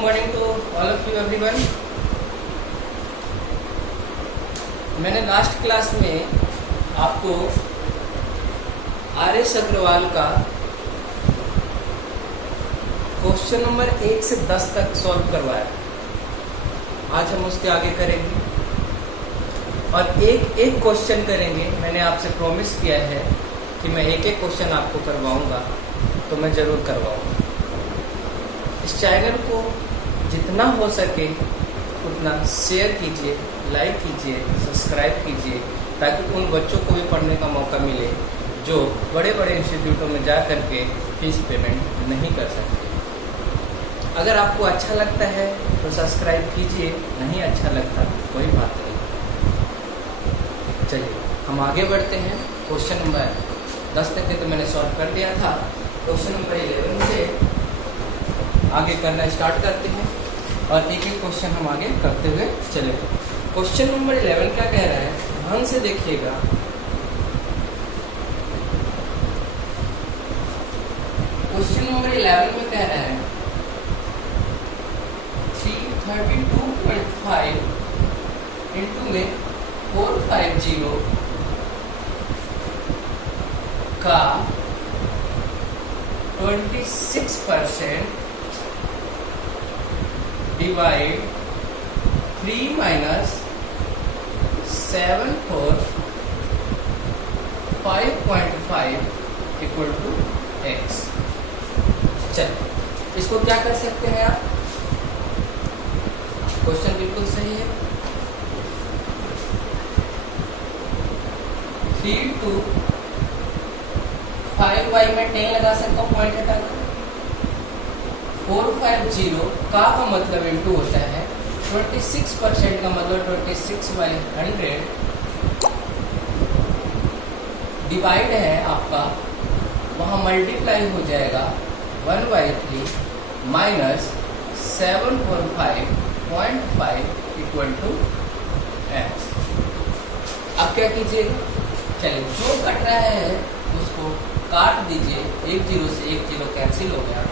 Morning to all of you everyone. मैंने last class में आपको आर.एस. अग्रवाल का क्वेश्चन नंबर 1 से 10 तक सॉल्व करवाया। आज हम उसके आगे करेंगे और एक एक क्वेश्चन करेंगे। मैंने आपसे प्रॉमिस किया है कि मैं एक एक क्वेश्चन आपको करवाऊंगा, तो मैं ज़रूर करवाऊंगा। इस चैनल को जितना हो सके उतना शेयर कीजिए, लाइक कीजिए, सब्सक्राइब कीजिए, ताकि उन बच्चों को भी पढ़ने का मौका मिले जो बड़े बड़े इंस्टीट्यूटों में जा कर के फीस पेमेंट नहीं कर सकते। अगर आपको अच्छा लगता है तो सब्सक्राइब कीजिए, नहीं अच्छा लगता कोई बात नहीं। चलिए हम आगे बढ़ते हैं। क्वेश्चन नंबर 10 तक के तो मैंने सॉल्व कर दिया था। क्वेश्चन नंबर 11 से आगे करना स्टार्ट करते हैं और एक एक क्वेश्चन हम आगे करते हुए चले। क्वेश्चन नंबर 11 क्या कह रहा है, ध्यान से देखिएगा। क्वेश्चन नंबर 11 में कह रहा है 332.5 इंटू में 450 का 26% divide 3 minus 7 4 5.5 equal to x. चलिए इसको क्या कर सकते हैं आप, क्वेश्चन बिल्कुल सही है। 3 to 5y में 10 लगा सकता हूँ पॉइंट हटाकर। 450 का मतलब इंटू होता है 26% का मतलब 26/100 डिवाइड है आपका, वहाँ मल्टीप्लाई हो जाएगा 1/3 माइनस 745.5 इक्वल टू एक्स। अब क्या कीजिएगा, चलिए जो कट रहा है उसको काट दीजिए। 1 0 से 1 0 कैंसिल हो गया।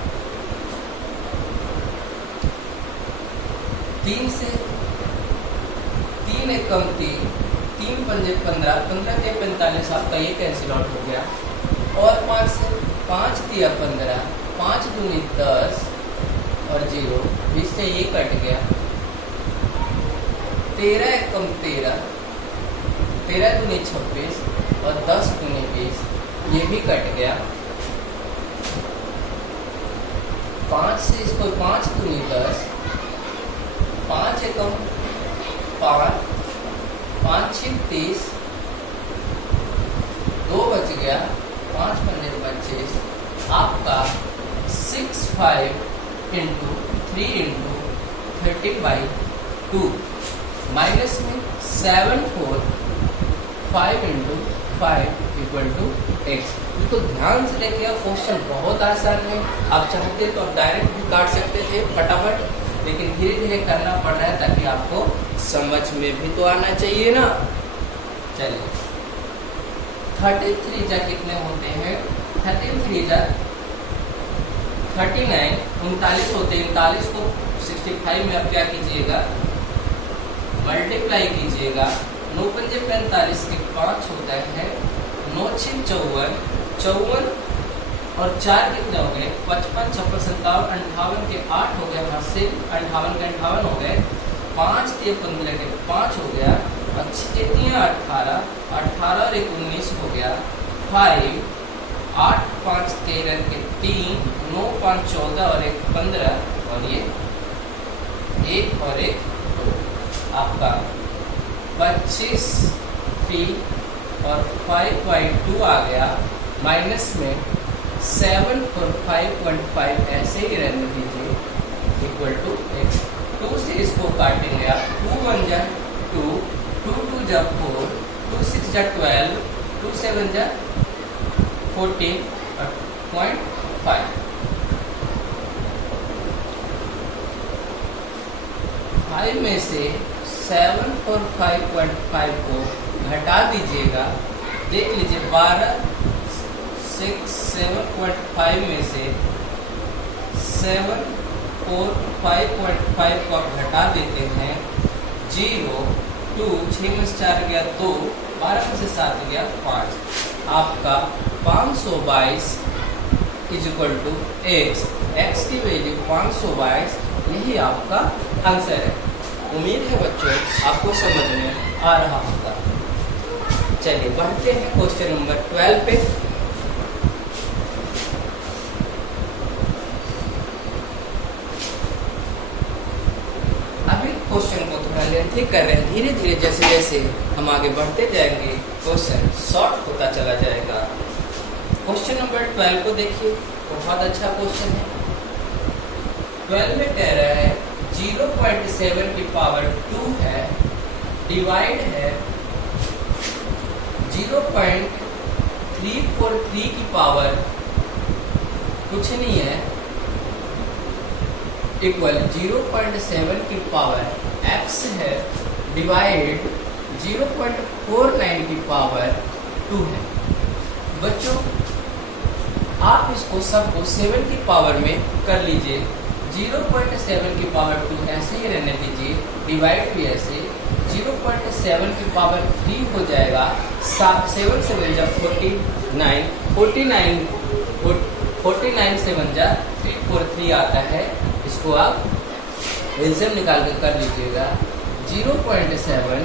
3 से 3 एक कम 3, 3 पंजे 15, 15 के 45 आपका ये कैंसिल आउट हो गया। और 5 से 5 दिया 15, 5 दूनी 10 और 0, 20 से ये कट गया। 13 एक कम 13, 13 दूनी 26 और 10 दूनी 20, ये भी कट गया। 5 से इसको 5 दूनी 10, 5 एकम 5, 5 6 30, 2 बच गया, 5 पंजे 25, आपका 65 इंटू 3 इंटू 30/2 माइनस में 7 4 5 इंटू 5 इक्वल टू एक्स। तो ध्यान से देखिए, क्वेश्चन बहुत आसान है। आप चाहते तो आप डायरेक्ट भी काट सकते थे फटाफट, लेकिन धीरे धीरे करना पड़ रहा है ताकि आपको समझ में भी तो आना चाहिए ना। चलिए 33 जा कितने होते हैं, 33 जा 39, 39 होते हैं। 39 को 65 में आप क्या कीजिएगा, मल्टीप्लाई कीजिएगा। 9 पंजे 45 के 5 होता है, 9 6 54, 54 और 4 कितने हो गए, 55 56 57 58 के 8 हो गए, 80 58 के 58 हो गए। 5 3 15 के 5 हो गया, 3 18, 18 और 1 19 हो गया। 5 8 5 13 के 3, 9 5 14 और 1 15 और ये 1 और 1 2, आपका 25 3 और 5/2 आ गया। माइनस में 7 और 5.5 ऐसे ही रहने दीजिए इक्वल टू एक्स। 2 से इसको काटेंगे आप, 2 1 जा 2, 2 2 जा 4, 2 6 जा 12, 2 7 जा 14.5। 5 में से 7 और 5.5 को घटा दीजिएगा। देख लीजिए 12 6 7.5 में से 7 5.5 को आप घटा देते हैं 0 2 6 में से 4 गया 2 12 में से 7 गया 5, आपका 522 इज इक्वल टू x की वैल्यू 522, यही आपका आंसर है। उम्मीद है बच्चों आपको समझ में आ रहा होगा। चलिए बढ़ते हैं क्वेश्चन नंबर 12 पे। अभी क्वेश्चन को थोड़ा लेंथी कर रहे हैं, धीरे धीरे जैसे जैसे हम आगे बढ़ते जाएंगे क्वेश्चन शॉर्ट होता चला जाएगा। क्वेश्चन नंबर 12 को देखिए, बहुत अच्छा क्वेश्चन है। 12 में कह रहा है 0.7 की पावर 2 है, डिवाइड है 0.343 की पावर कुछ नहीं है, इक्वल 0.7 की पावर x है, डिवाइड 0.49 की पावर 2 है। बच्चों आप इसको सबको 7 की पावर में कर लीजिए, 0.7 की पावर 2 ऐसे ही रहने दीजिए, डिवाइड भी ऐसे, 0.7 की पावर 3 हो जाएगा, 7 7 जब 49, 49 7 जा 343 आता है। इसको आप एलसीएम निकाल कर लीजिएगा, 0.7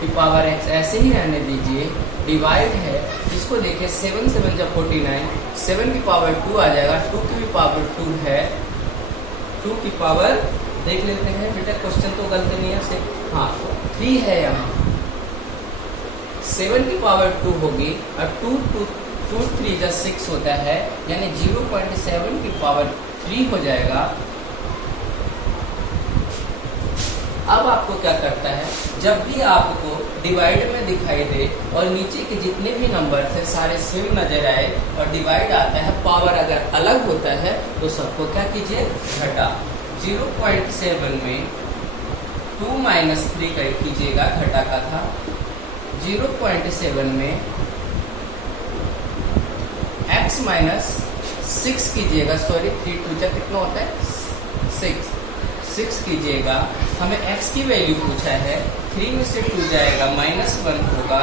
की पावर x ऐसे ही रहने दीजिए, डिवाइड है, इसको देखिए 7 7 जब 49, 7 की पावर 2 आ जाएगा, 2 की भी पावर 2 है, 2 की पावर देख लेते हैं बेटा, क्वेश्चन तो गलत नहीं है, हाँ 3 है यहाँ, 7 की पावर 2 होगी और 2 3 जा 6 होता है, यानी 0.7 की पावर 3 हो जाएगा। अब आपको क्या करता है, जब भी आपको डिवाइड में दिखाई दे और नीचे के जितने भी नंबर है सारे सेम नजर आए और डिवाइड आता है, पावर अगर अलग होता है तो सबको क्या कीजिए, घटा। 0.7 में 2 - 3 कीजिएगा, घटा का था। 0.7 में x - 6 कीजिएगा, सॉरी 3 2 जा कितना होता है 6 कीजिएगा। हमें x की वैल्यू पूछा है, 3 में से 2 जाएगा -1 होगा,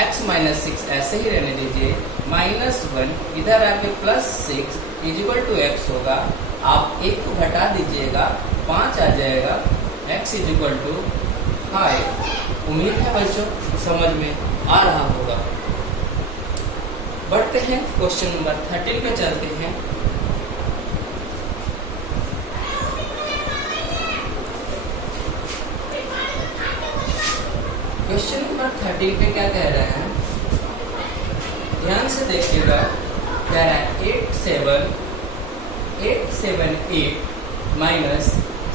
x - 6 ऐसे ही रहने दीजिए, -1 इधर आके +6 इज इक्वल टू x होगा। आप 1 को घटा दीजिएगा, 5 आ जाएगा, x इज इक्वल टू 5। उम्मीद है बच्चों समझ में आ रहा होगा। बढ़ते हैं क्वेश्चन नंबर 13 पे चलते हैं। क्वेश्चन नंबर 13 पे क्या कह रहे हैं, ध्यान से देखिएगा। कह रहा है 8 7 8 7 8 minus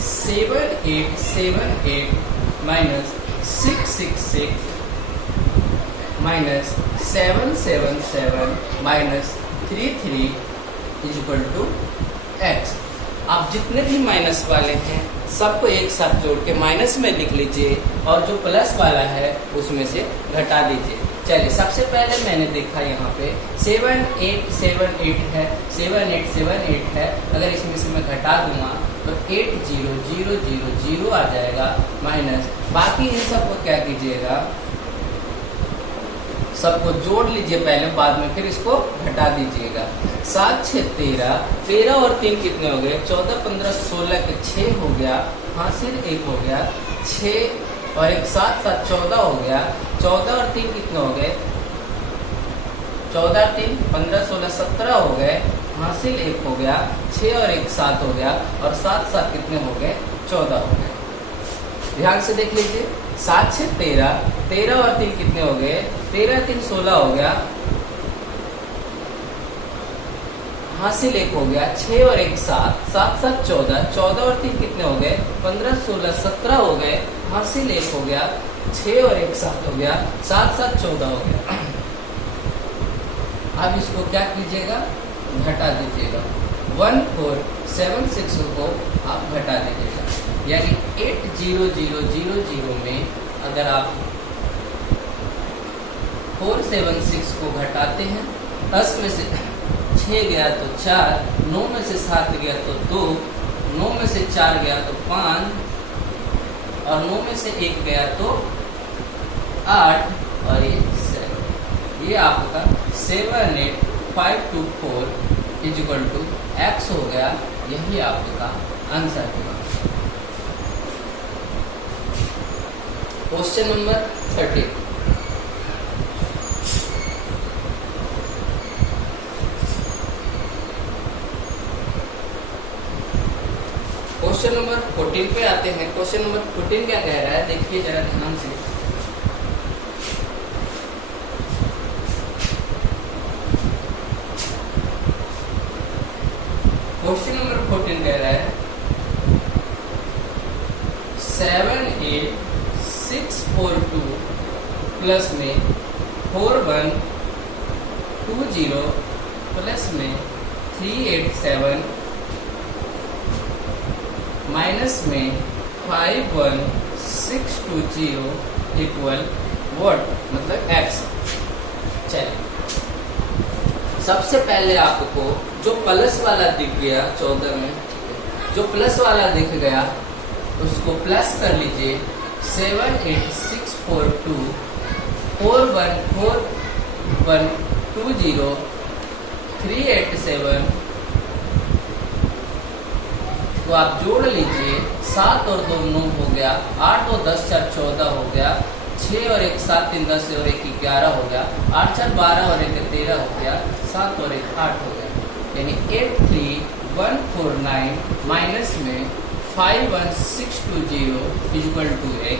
7 8 7 8 minus 6 6 6 minus 7 7 7 minus 3 3 is equal to x। आप जितने भी माइनस वाले हैं सबको एक साथ जोड़ के माइनस में लिख लीजिए और जो प्लस वाला है उसमें से घटा दीजिए। चलिए सबसे पहले मैंने देखा यहाँ पे 7 8 7 8 है, 7 8 7 8 है, अगर इसमें से मैं घटा दूंगा तो 8 0 0 0 0 आ जाएगा, माइनस बाकी इन सबको क्या कीजिएगा, सबको जोड़ लीजिए पहले, बाद में फिर इसको घटा दीजिएगा। 7 6 13, 13 और 3 कितने हो गए, 14 15 16 के 6 हो गया, हासिल 1 हो गया, 6 और 1 7 7 14 हो गया, 14 और 3 कितने हो गए, 14 3 15 16 17 हो गए, हासिल 1 हो गया, 6 और 1 7 हो गया और 7 7 कितने हो गए, 14 हो गए। ध्यान से देख लीजिए, 7 6 13, 13 और 3 कितने हो गए, 13 3 16 हो गया, हासिल 1 हो गया, 6 और 1 7, 7 7 14, 14 और 3 कितने हो गए, 15 16 17 हो गए, हासिल 1 हो गया, 6 और 1 7 हो गया, 7 7 14 हो गया। अब इसको क्या कीजिएगा, घटा दीजिएगा, 1 4 7 6 को आप घटा दीजिएगा, यानी 8 0 0 0 0 में अगर आप 4 7 6 को घटाते हैं, 10 में से 6 गया तो 4, 9 में से 7 गया तो 2, 9 में से 4 गया तो 5, और 9 में से 1 गया तो 8, और ये 7। ये आपका 78524 इक्वल टू x हो गया। यही आपका आंसर होगा। Question number 30। क्वेश्चन नंबर 14 पे आते हैं। क्वेश्चन नंबर 14 क्या कह रहा है, देखिए जरा ध्यान से। क्वेश्चन नंबर 14 कह रहा है 78642 प्लस में 4120 प्लस में 387 माइनस में 51620 इक्वल व्हाट, मतलब x। चलिए सबसे पहले आपको जो प्लस वाला दिख गया 14 में, जो प्लस वाला दिख गया उसको प्लस कर लीजिए। 78642 414120 387 तो आप जोड़ लीजिए। 7 और 2 9 हो गया, 8 और 10 4 14 हो गया, 6 और 1 7 3 10 और 1 11 हो गया, 8 4 12 और 1 13 हो गया, 7 और 1 8 हो गया, यानी 83149 माइनस में 51620 इक्वल टू x।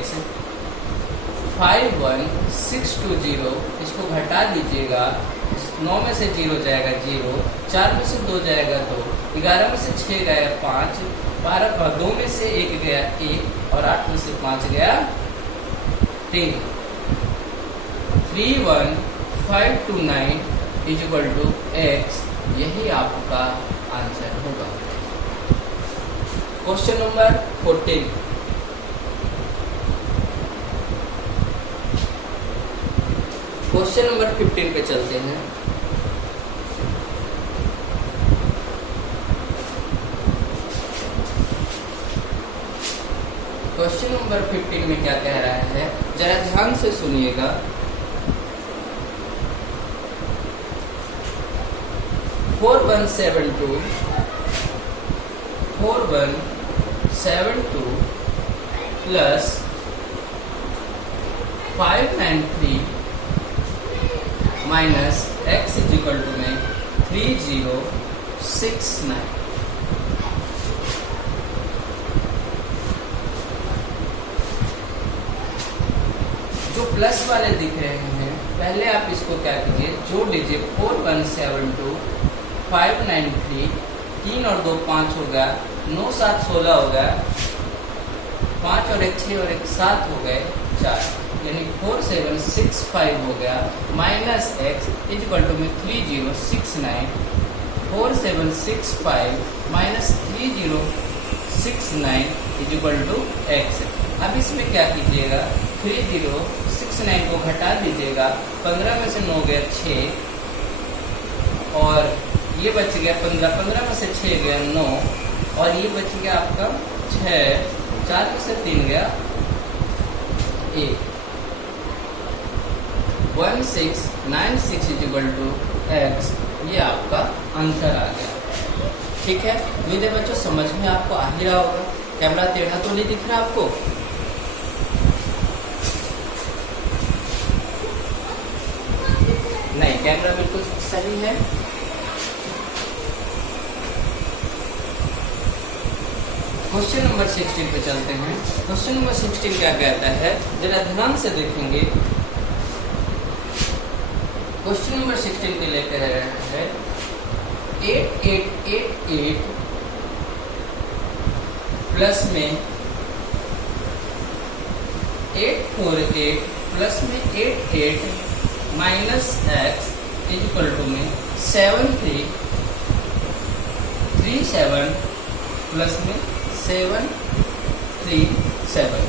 51620 इसको घटा दीजिएगा। 9 में से 0 जाएगा 0, 4 में से 2 जाएगा 2, 11 में से 6 गया 5, 12 और 2 में से 1 गया 1, और 8 में से 5 गया 3। 31529 इक्वल टू x। यही आपका आंसर होगा। Question number 14। क्वेश्चन नंबर 15 पे चलते हैं। क्वेश्चन नंबर 15 में क्या कह रहा है, जरा ध्यान से सुनिएगा। 4172 plus 593 minus x equal to में 3069। जो प्लस वाले दिख रहे हैं, पहले आप इसको क्या कीजिए, जोड़ लीजिए। 4172 593, 3 और 2 5 हो गया, 9 7 16 हो गया, 5 और 1 6 और 1 7 हो गए 4, यानी 4765 हो गया, माइनस x इक्वल टू में 3069। 4765 माइनस 3069 इक्वल टू x। अब इसमें क्या कीजिएगा, 3069 को घटा दीजिएगा। 15 में से 9 गया 6, और ये बच गया 15, 15 में से 6 गया 9, और ये बच गया आपका 6, 4 में से 3 गया 1। 1696 इक्वल टू x। ये आपका आंसर आ गया। ठीक है, उम्मीद है बच्चों समझ में आपको आ ही रहा होगा। कैमरा टेढ़ा तो नहीं दिख रहा आपको? नहीं, कैमरा बिल्कुल सही है। क्वेश्चन नंबर 16 पे चलते हैं। क्वेश्चन नंबर 16 क्या कहता है, जरा ध्यान से देखेंगे। क्वेश्चन नंबर 16 के लेकर है 8888 प्लस में 848 प्लस में 88 माइनस x इक्वल टू में 7337 प्लस में 737।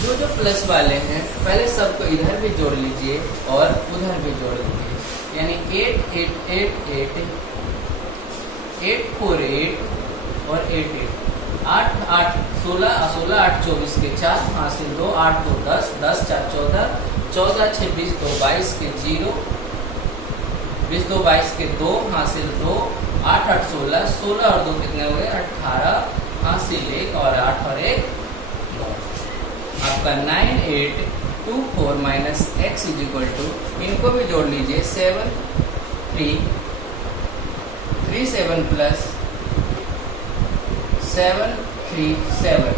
जो प्लस वाले हैं पहले सबको इधर भी जोड़ लीजिए और उधर भी जोड़ लीजिए, यानी 8888 848 और 88 8 8 16 16 8 24 के 4 हासिल 2 8 2 10 10 4 14 14 6 20 2 22 के 0 20 2 22 के 2 हासिल 2 8 8 16 16 और 2 कितने हो गए 18 हासिल 1 और 8 और 1 9। आपका 9 8 2 4 minus x is equal to, इनको भी जोड़ लीजिए 7 3 3 7 प्लस 7 3 7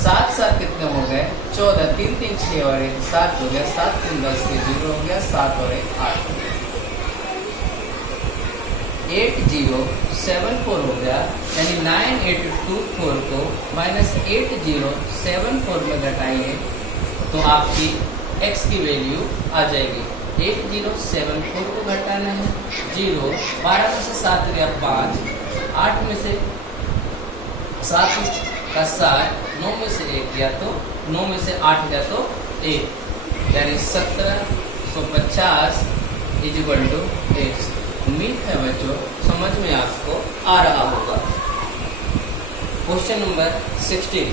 7 7 कितने हो गए 14 3 3 6 और 1 7 हो गया 7 3 10 के 0 हो गया 7 और 1 8 8 0 7 4 हो गया, यानी 9 8 2 4 को माइनस 8 0 7 4 में घटाइए तो आपकी x की वैल्यू आ जाएगी। 8 0 7 4 को घटाना है 0 12 में से 7 गया 5 8 में से 7 का 7 9 में से 1 गया तो 9 में से 8 गया तो 1, यानी 1750 इज इक्वल टू x। उम्मीद है बच्चों समझ में आपको आ रहा होगा। क्वेश्चन नंबर 16,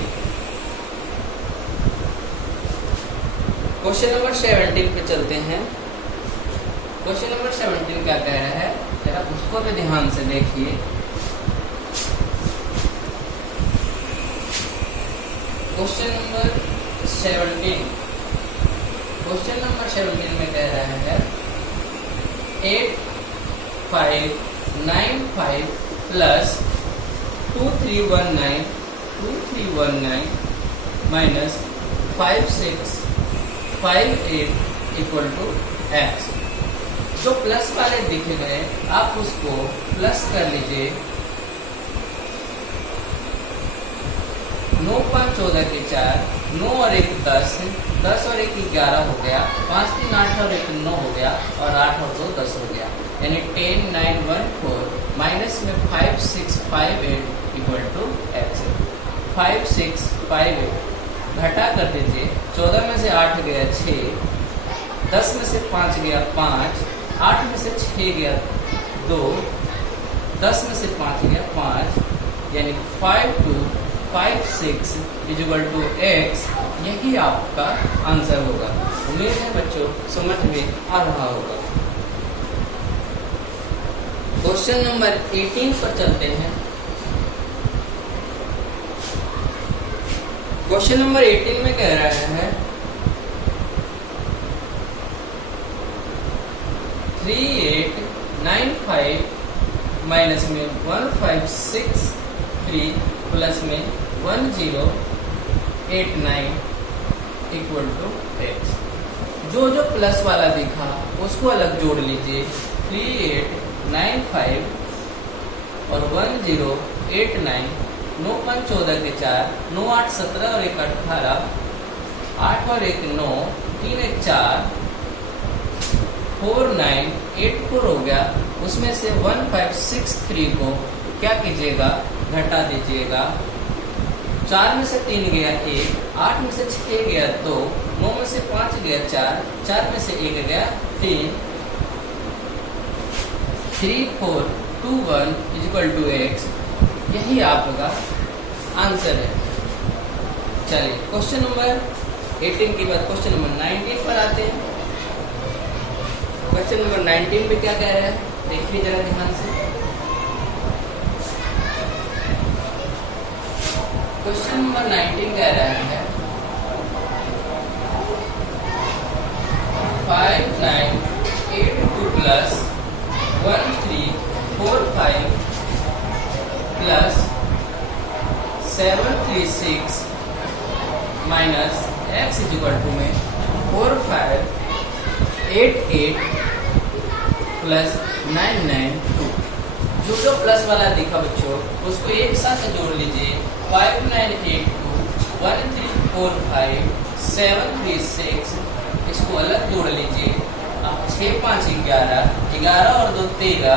क्वेश्चन नंबर 17 पे चलते हैं। क्वेश्चन नंबर 17 क्या कह रहा है, जरा उसको भी ध्यान से देखिए। क्वेश्चन नंबर 17, क्वेश्चन नंबर 17 में कह रहा है 8 5 9 5 plus 2 3 1 9 2 3 1 9 minus 5 6 5 8 equal to x. जो प्लस वाले दिखे गए आप उसको प्लस कर लीजिए। 9 5 14 के 4 9 और 1 10 10 और 1 11 हो गया 5 3 8 और 1 9 हो गया और 8 और 2 10 हो गया, यानी 10 9 1 4 माइनस में 5 6 5 8 इक्वल टू एक्स। 5 6 5 8 घटा कर दीजिए। 14 में से 8 गया 6, 10 में से 5 गया 5, 8 में से 6 गया 2, 10 में से 5 गया 5, यानी 5 2 5 6 इज इक्वल टू एक्स। यही आपका आंसर होगा। उम्मीद है बच्चों समझ में आ रहा होगा। क्वेश्चन नंबर 18 पर चलते हैं। क्वेश्चन नंबर 18 में कह रहा है 3 8 9 5 माइनस में 1 5 6 3 प्लस में 1 0 8 9 इक्वल टू एक्स। जो जो प्लस वाला दिखा उसको अलग जोड़ लीजिए। 3 8 9 5 और 1 0 8 9 9 5 14 के 4 9 8 17 और 1 18 8 और 1 9 3 1 4 4 9 8 4 हो गया। उसमें से 1 5 6 3 को क्या कीजिएगा घटा दीजिएगा। 4 में से 3 गया 1, 8 में से 6 गया 2, 9 में से 5 गया 4, 4 में से 1 गया 3, 3 4 2 1 इज इक्वल टू एक्स। यही आपका आंसर है। चलिए क्वेश्चन नंबर 18 के बाद क्वेश्चन नंबर 19 पर आते हैं। क्वेश्चन नंबर 19 में क्या कह रहा है देखिए जरा ध्यान से। क्वेश्चन नंबर 19 कह रहा है 5 9 8 2 plus 1 3 4 5 plus 7 3 6 minus x is equal to में 4 5 8 8 प्लस 9 9 2। जो प्लस वाला दिखा बच्चों उसको एक साथ जोड़ लीजिए। 5 9 8 2 1 3 4 5 7 3 6 इसको अलग जोड़ लीजिए। अब 6 5 11 11 और 2 13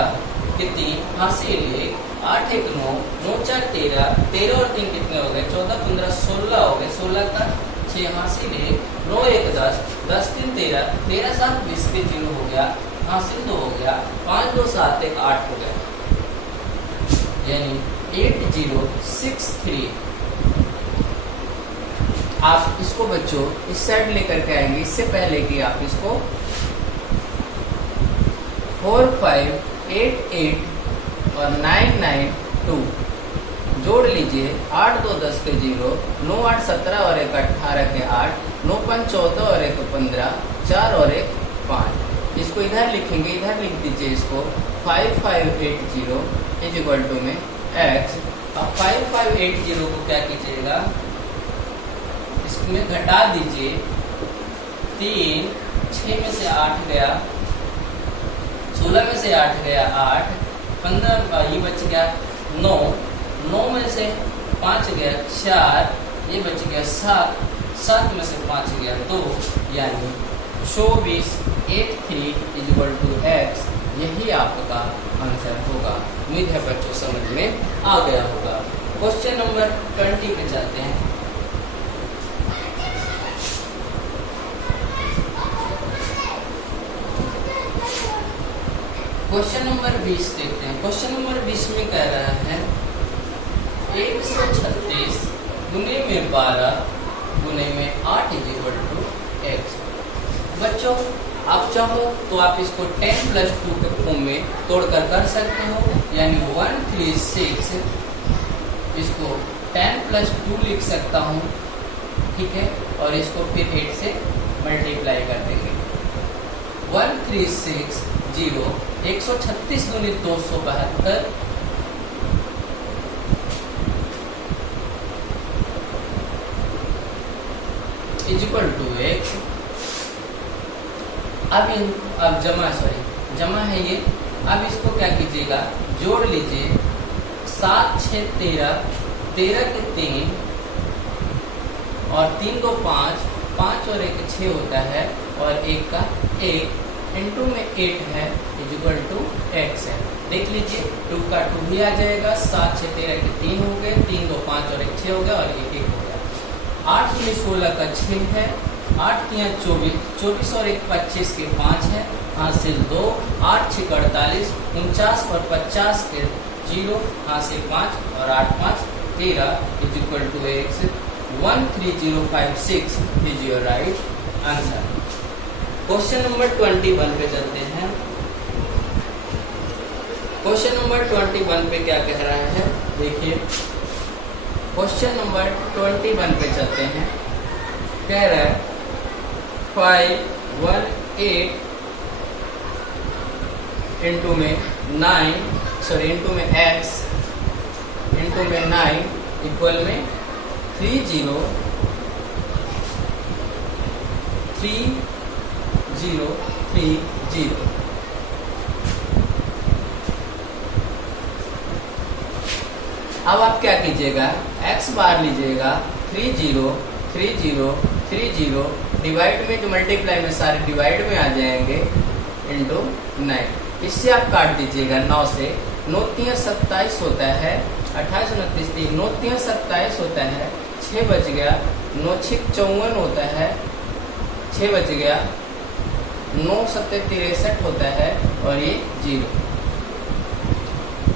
कितनी हासिल 1 8 1 9 9 4 13 13 और 3 कितने हो गए 14 15 16 हो गए। 16 का 6 हासिल 1 9 1 10 10 3 13 13 7 20 के 0 हो गया हासिल 2 हो गया 5 2 7 1 8 हो गया, यानी 8063। आप इसको बच्चों इस साइड लेकर के आएंगे, इससे पहले कि आप इसको 4588 और 992 जोड़ लीजिए। 8 2 10 के 0, 9 8 17 और 1 18 के 8, 9 5 14 और 1 15, 4 और 1 5। इसको इधर लिखेंगे, इधर लिख दीजिए इसको 5580 इज इक्वल टू में x। अब 5580 को क्या कीजिएगा, इसमें घटा दीजिए। 3 6 में से 8 गया, 16 में से 8 गया 8, 15 ये बच गया 9, 9 में से 5 गया 4, ये बच गया 7, 7 में से 5 गया 2, यानी 2483 इज इक्वल टू x। यही आपका आंसर होगा। उम्मीद है बच्चों समझ में आ गया होगा। क्वेश्चन नंबर 20 पे चलते हैं। क्वेश्चन नंबर 20 देखते हैं। क्वेश्चन नंबर 20 में कह रहा है 136 गुने में 12 गुने में 8 इज इक्वल टू x। बच्चों आप चाहो तो आप इसको 10 + 2 के फॉर्म में तोड़कर कर सकते हो, यानी 136 इसको 10 + 2 लिख सकता हूँ, ठीक है, और इसको फिर 8 से मल्टीप्लाई कर देंगे। 1360 136 गुने 272 इज इक्वल टू x। अब जमा है ये। अब इसको क्या कीजिएगा, जोड़ लीजिए। 7 6 13, 13 के 3 और 3 2 5, 5 और 1 6 होता है, और 1 का 1 इंटू में 8 है इज इक्वल टू x है। देख लीजिए 2 का 2 ही आ जाएगा। 7 6 13 के 3 हो गए, 3 2 5 और 1 6 हो गया, और ये 1 हो गया। 8 3 16 का 6 है, 8 3 24, 24 और 1 25 के 5 है, हासिल 2, 8 6 48, 49 और 50 के 0, हासिल 5 और 8 5 13 is equal to x। 13056 is your right answer. Question number 21 पे चलते हैं। क्वेश्चन नंबर 21 पे क्या कह रहा है, देखिए। क्वेश्चन नंबर 21 पे चलते हैं। कह रहा है 518 इंटू में 9, सॉरी इंटू में x इंटू में 9 इक्वल में 3030। अब आप क्या कीजिएगा, x बार लीजिएगा 303030 डिवाइड में, जो मल्टीप्लाई में सारे डिवाइड में आ जाएंगे, इंटू 9। इससे आप काट दीजिएगा 9 से। 9 3 27 होता है, 28 29 9 3 27 होता है, 6 बच गया। 9 6 54 होता है, 6 बच गया। 9 7 63 होता है, और ये 0।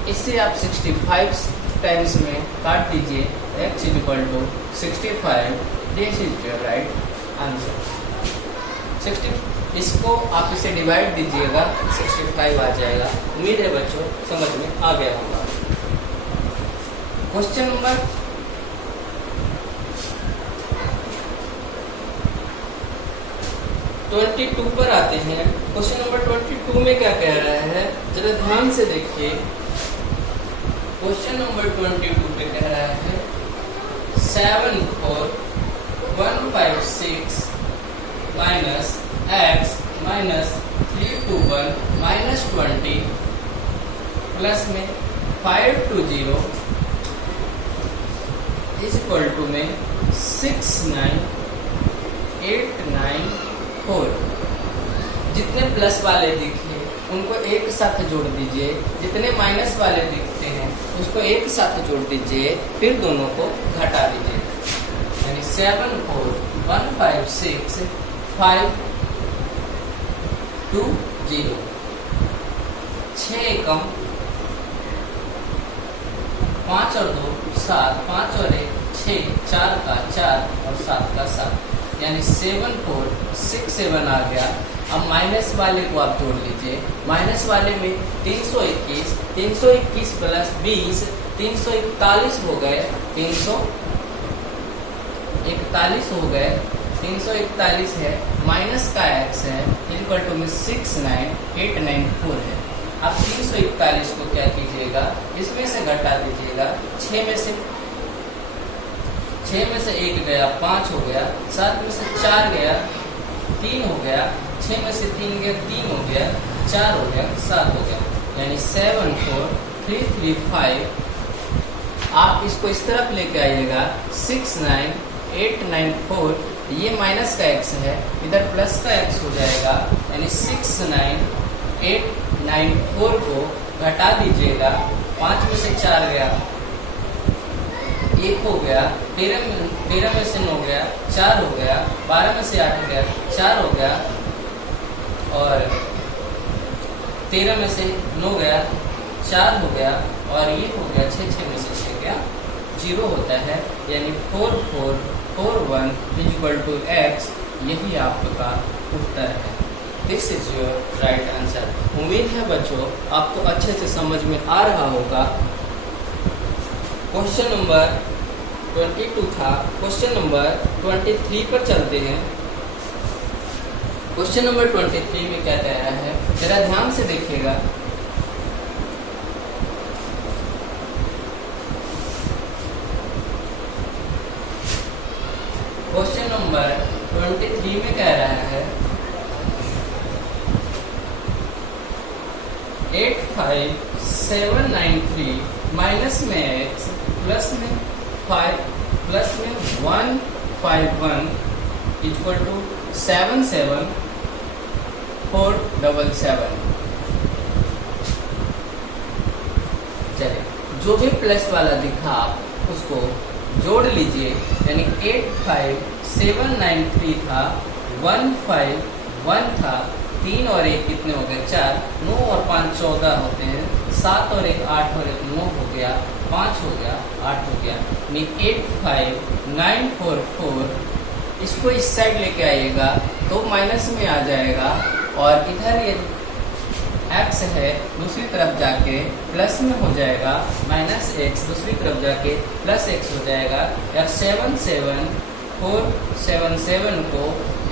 इससे आप 65 टाइम्स में काट दीजिए। x is equal to 65, this is your right answer. 60 इसको आप इसे डिवाइड दीजिएगा, 65 आ जाएगा। उम्मीद है बच्चों समझ में आ गया होगा। क्वेश्चन नंबर 22 पर आते हैं। क्वेश्चन नंबर 22 में क्या कह रहा है, जरा ध्यान से देखिए। क्वेश्चन नंबर 22 पे कह रहा है 74156 minus x minus 321 minus 20 plus में 520 इज इक्वल टू में 69894। जितने प्लस वाले दिखे उनको एक साथ जोड़ दीजिए, जितने माइनस वाले दिखते हैं उसको एक साथ जोड़ दीजिए, फिर दोनों को घटा दीजिए। यानी 74156 520 6 एकम 5 और 2 7, 5 और 1 6, 4 का 4 और 7 का 7, यानी 7 4 6 7 आ गया। अब माइनस वाले को आप जोड़ लीजिए। माइनस वाले में 321 321 प्लस 20 341 हो गए, 341 हो गए, 341 है, माइनस का x है इक्वल टू में 69894 है। अब 341 को क्या कीजिएगा, इसमें से घटा दीजिएगा। 6 में से 1 गया 5 हो गया, 7 में से 4 गया 3 हो गया, 6 में से 3 गया 3 हो गया, 4 हो गया 7 हो गया, यानी 74335। आप इसको इस तरफ लेके आइएगा 69894, ये माइनस का x है, इधर प्लस का x हो जाएगा, यानी 69894 को घटा दीजिएगा। 5 में से 4 गया 1 हो गया, 13 में से 9 गया 4 हो गया, 12 में से 8 गया 4 हो गया, और 13 में से 9 गया 4 हो गया, और ये हो गया 6 में से 6 गया 0 होता है, यानी 4441 इक्वल टू x। यही आपका उत्तर है। This is your right answer. उम्मीद है बच्चों आपको अच्छे से समझ में आ रहा होगा। क्वेश्चन नंबर 22 था, क्वेश्चन नंबर 23 पर चलते हैं। क्वेश्चन नंबर 23 में क्या कह रहा है, जरा ध्यान से देखिएगा। क्वेश्चन नंबर 23 में कह रहा है 85793 माइनस में x प्लस में 5 प्लस में 151 इक्वल टू 77477। चलिए, जो भी प्लस वाला दिखा आप उसको जोड़ लीजिए, यानी 85793 था, 151 था, 3 और 1 कितने हो गए 4, 9 और 5 14 होते हैं, 7 और 1 8 और 1 9 हो गया, 5 हो गया 8 हो गया, यानी 85944। इसको इस साइड लेके आइएगा तो माइनस में आ जाएगा, और इधर ये x है दूसरी तरफ जाके प्लस में हो जाएगा, माइनस x दूसरी तरफ जाके प्लस x हो जाएगा। या 77477 को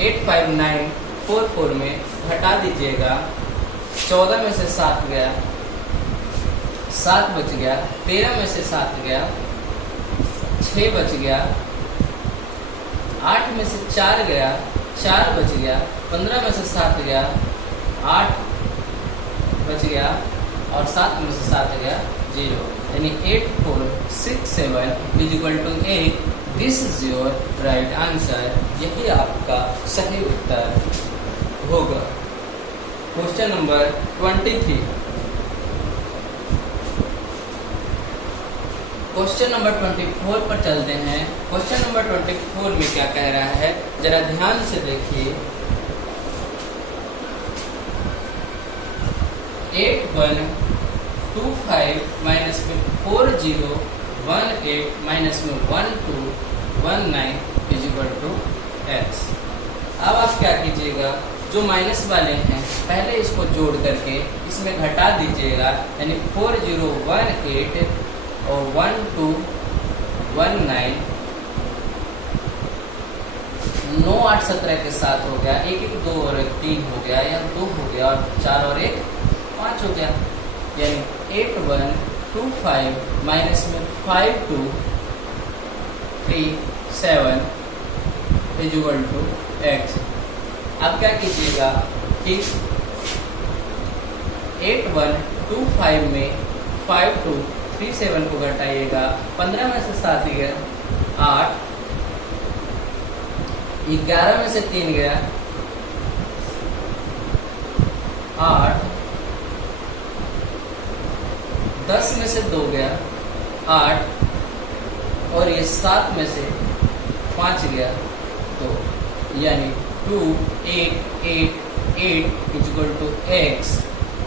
85944 में घटा दीजिएगा। 14 में से 7 गया 7 बच गया, 13 में से 7 गया 6 बच गया, 8 में से 4 गया 4 बच गया, 15 में से 7 गया 8 बच गया, और 7 में से 7 गया 0, यानी 8467 is equal to 8। This is your right answer. यही आपका सही उत्तर होगा। Question number 23। क्वेश्चन नंबर 24 पर चलते हैं। क्वेश्चन नंबर 24 में क्या कह रहा है, जरा ध्यान से देखिए। 8125 माइनस में 4018 माइनस में 1219 इज इक्वल टू एक्स। अब आप क्या कीजिएगा, जो माइनस वाले हैं पहले इसको जोड़ करके इसमें घटा दीजिएगा, यानी 4018 और 1219, 9 8 17 के साथ हो गया, 1 1 2 और 1 3 हो गया, या 2 हो गया, और 4 और 1 5 हो गया, यानी 8125 माइनस में 5237 इज इक्वल टू एक्स। अब क्या कीजिएगा कि 8125 में 5237 को घटाइएगा, 15 में से 7 गया 8, 11 में से 3 गया 8, 10 में से 2 गया 8, और ये 7 में से 5 गया 2, यानी 2888 इज इक्वल टू एक्स।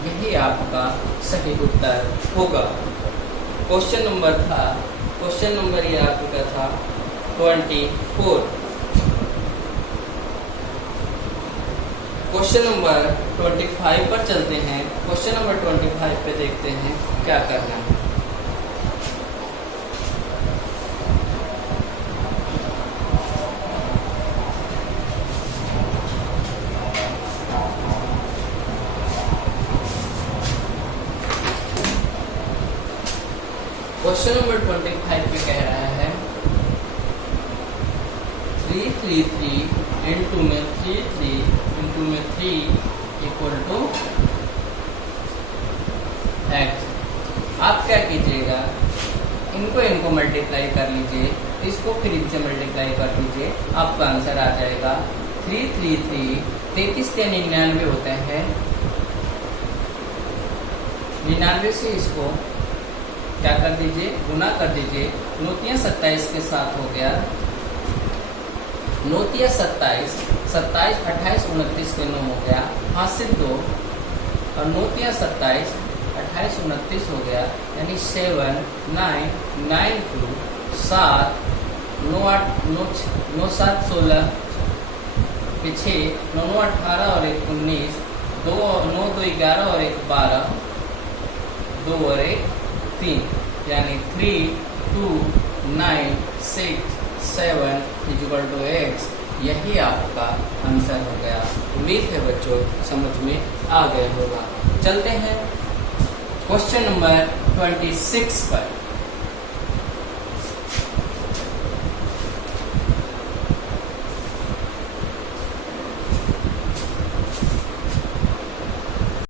यही आपका सही उत्तर होगा। क्वेश्चन नंबर था, क्वेश्चन नंबर ये आपका था 24। क्वेश्चन नंबर 25 पर चलते हैं। क्वेश्चन नंबर 25 पे देखते हैं क्या करना है। क्वेश्चन नंबर 25 पे कह रहा है 333 इंटू में 3 इंटू में 3 इक्वल टू एक्स। आप क्या कीजिएगा, इनको मल्टीप्लाई कर लीजिए, इसको फिर इनसे मल्टीप्लाई कर दीजिए, आपका आंसर आ जाएगा 333। 33 से 99 होते हैं, 99 से इसको क्या कर दीजिए, गुना कर दीजिए। 9 27 के साथ हो गया, 9 27, 27 28 29 के 9 हो गया, हासिल 2 और 9 27 28 29 हो गया, यानी 7 9 9 2 7 9 8 9 7 16 6 9 9 18 और 1 19 2 9 2 11 और 1 12 2 और 1 3, यानी 3 2 9 6 7 इक्वल टू एक्स। यही आपका आंसर हो गया। उम्मीद है बच्चों समझ में आ गए होगा। चलते हैं क्वेश्चन नंबर 26 पर।